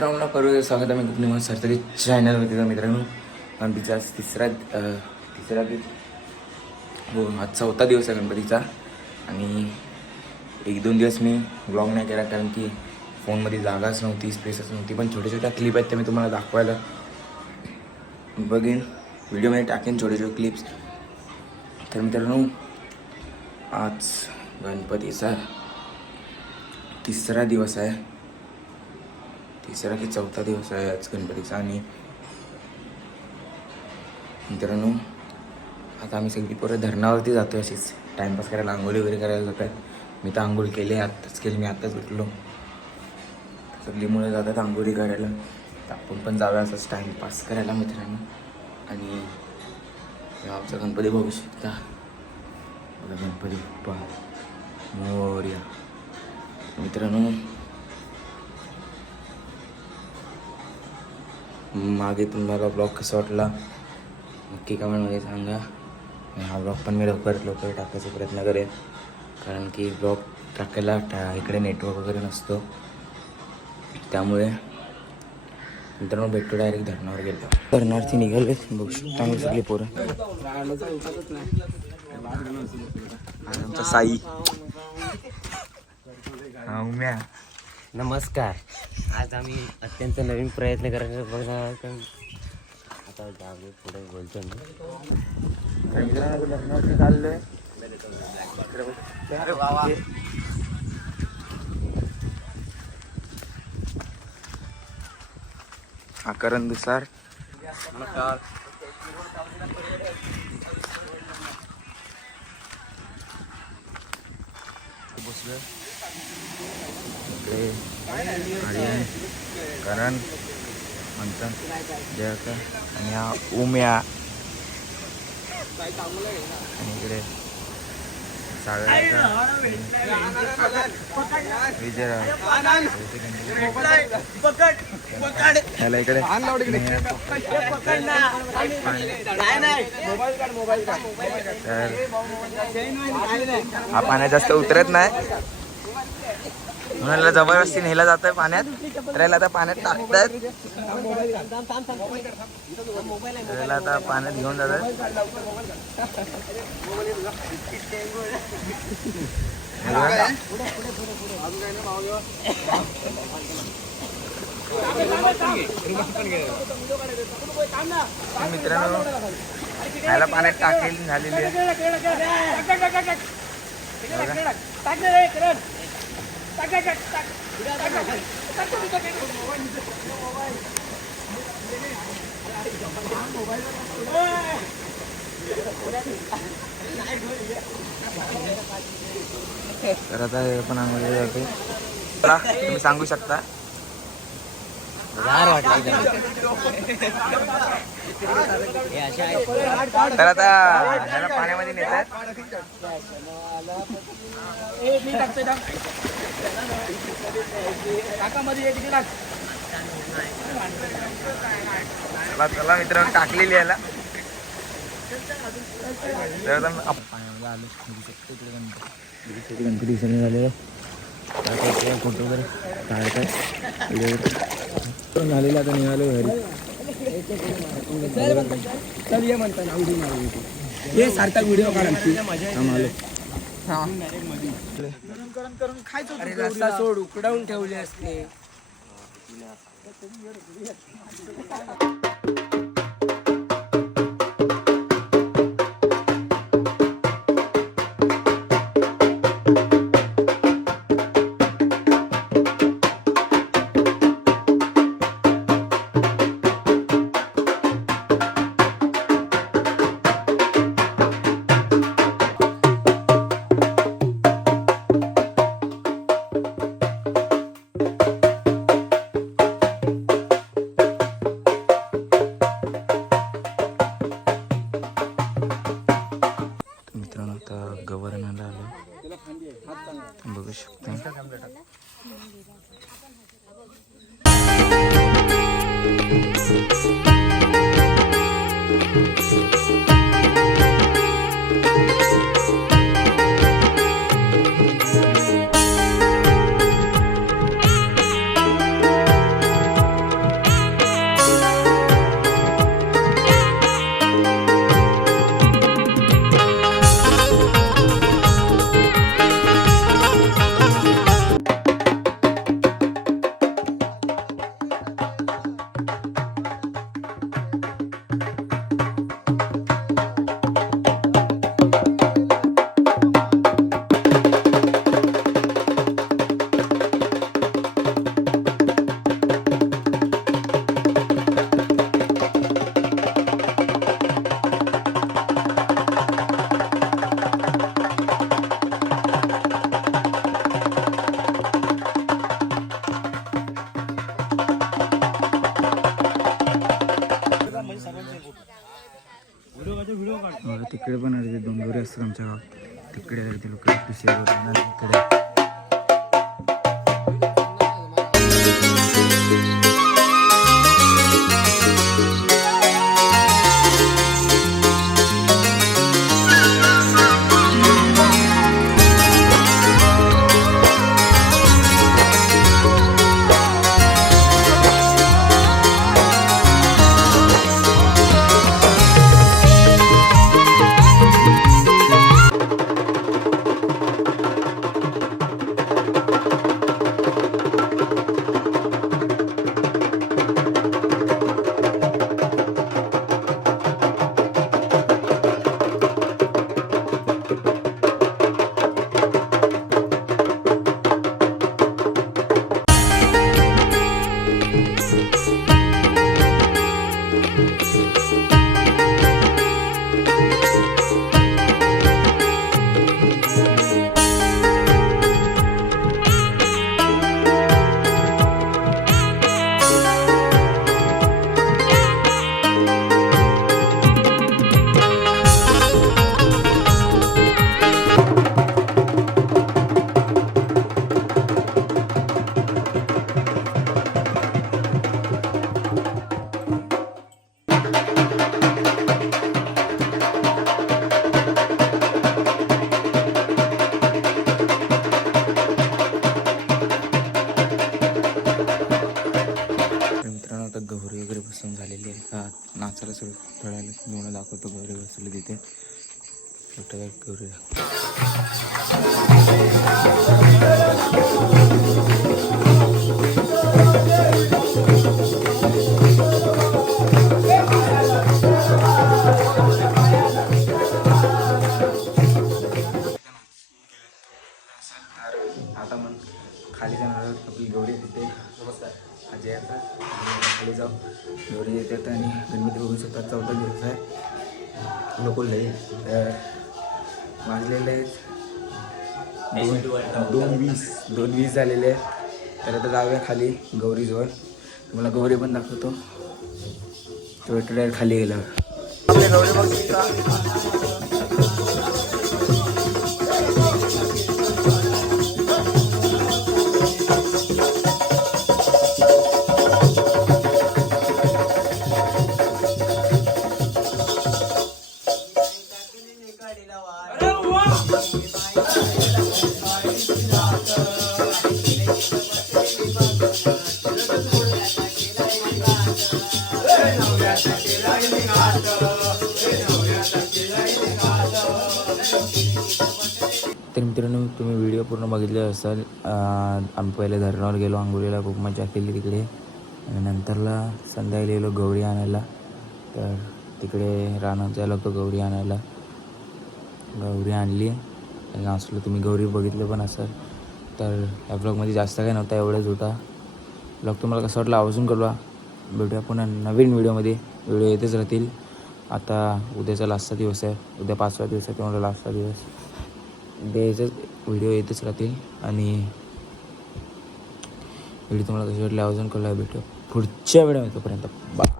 मित्रांनो करूया स्वागत आहे मी सर तरी चॅनलवरती. मित्रांनो गणपतीचा आज तिसरा हो आज चौथा दिवस आहे गणपतीचा. आणि एक दोन दिवस मी ब्लॉग नाही केला कारण की फोनमध्ये जागाच नव्हती, स्पेसच नव्हती. पण छोट्या छोट्या क्लिप आहेत त्या मी तुम्हाला दाखवायला बघेन, व्हिडिओमध्ये टाकेन छोटे छोटे क्लिप्स. तर मित्रांनो आज गणपतीचा तिसरा दिवस आहे, तिसरा की चौथा दिवस आहे आज गणपतीचा. आणि मित्रांनो आता आम्ही सगळी परत धरणावरती जातो आहे अशीच टाईमपास करायला, आंघोळी वगैरे करायला जात आहेत. मी तर आंघोळ केली आहे, आत्ताच केली, मी आत्ताच भेटलो. सगळीमुळे जातात आंघोळी करायला, तर आपण पण जाऊया असंच टाईमपास करायला मित्रांनो. आणि आमचा गणपती बघू शकता, गणपती बाप्पा मोरया. मित्रांनो मागे तुम्हाला ब्लॉग कसा वाटला नक्की कमेंटमध्ये सांगा. हा ब्लॉग पण मी लवकर टाकायचा प्रयत्न करेन, कारण की ब्लॉग टाकायला इकडे नेटवर्क वगैरे नसतो. त्यामुळे मित्रांनो भेटतो डायरेक्ट धरणावर गेलो. धरणावरती निघाले बघू शकता आम्ही सगळे पोरं. आमचा साई हा उम्या. नमस्कार. आज आम्ही अत्यंत नवीन प्रयत्न करायचा बघा. आता जागे पुढे बोलतो मी. मित्रांनो धरणावरती चाललोय. आकारानुसार बसलोय इकडे करण मंथन जयकर आणि हा उम्या आणि इकडे विजयराव याला इकडे हा पाण्यात जास्त उतरत नाही म्हणून जबरदस्ती नेला जात आहे पाण्यात. तर याला आता पाण्यात टाकतात, त्याला आता पाण्यात घेऊन जातात. मित्रांनो याला पाण्यात टाकेल झालेली आहे. तर आता हे पण आम्हाला जाते, तुम्ही सांगू शकता. तर आता ह्याला पाण्यामध्ये नेतात. चला मित्रांनो टाकलेली याला. तर आता पाण्यामध्ये आलो इकडे गणपती विसर्जन झालेलं. फोटो वगैरे काढतात व्हिडिओ झालेला. आता निघालो घरी. हे सारखा व्हिडिओ काढायला रस्ता सोड उकडावून ठेवले असते. तिकडे पण अर्धे 2 गौरी असतात आमच्या गावात. तिकडे अर्धे लोक पिशेवर इकडे. मित्रांनो आता गौरी वगैरे बसून झालेली आहे. हा नाचायला सुरू थोड्याला तुम्हाला दाखवतो. गौरी बसवली तिथे छोट्या गौरी आता मग खाली जाणार आपली गौरी तिथे. नमस्कार अजय. आता खाली जाऊ गौरी येतात आणि गणपती बघू शकतात. 14 दिवस आहे. नको लई वाजलेले आहेत 2:20 झालेले आहेत. तर आता जाऊया खाली गौरीजवळ. तुम्हाला गौरी पण दाखवतो. तो खाली गेल्यावर गौरी बघ. तर मित्रांनो तुम्ही व्हिडिओ पूर्ण बघितले असाल. आम्ही पहिले धरणावर गेलो आंघोळीला. खूप मजा केली तिकडे. आणि नंतरला संध्याकाळी गेलो गौरी आणायला. तर तिकडे रानात जायला होतं गौरी आणायला. गौरी आणली आणि नाचलो. तुम्ही गौरी बघितलं पण असाल. तर या ब्लॉगमध्ये जास्त काही नव्हता. एवढंच होता ब्लॉग. तुम्हाला कसं वाटलं आवर्जून कळवा. भेटूया पुन्हा नवीन व्हिडिओमध्ये. व्हिडिओ येतच राहतील. आता उद्याचा लास्टचा दिवस आहे. उद्या 5वा दिवस आहे. तेव्हा लास्टचा दिवस. उद्याच व्हिडिओ येतच राहतील. आणि व्हिडिओ तुम्हाला कशी वाटली आवर्जून कळवा. भेटूया पुढच्या व्हिडिओ. तोपर्यंत बाय.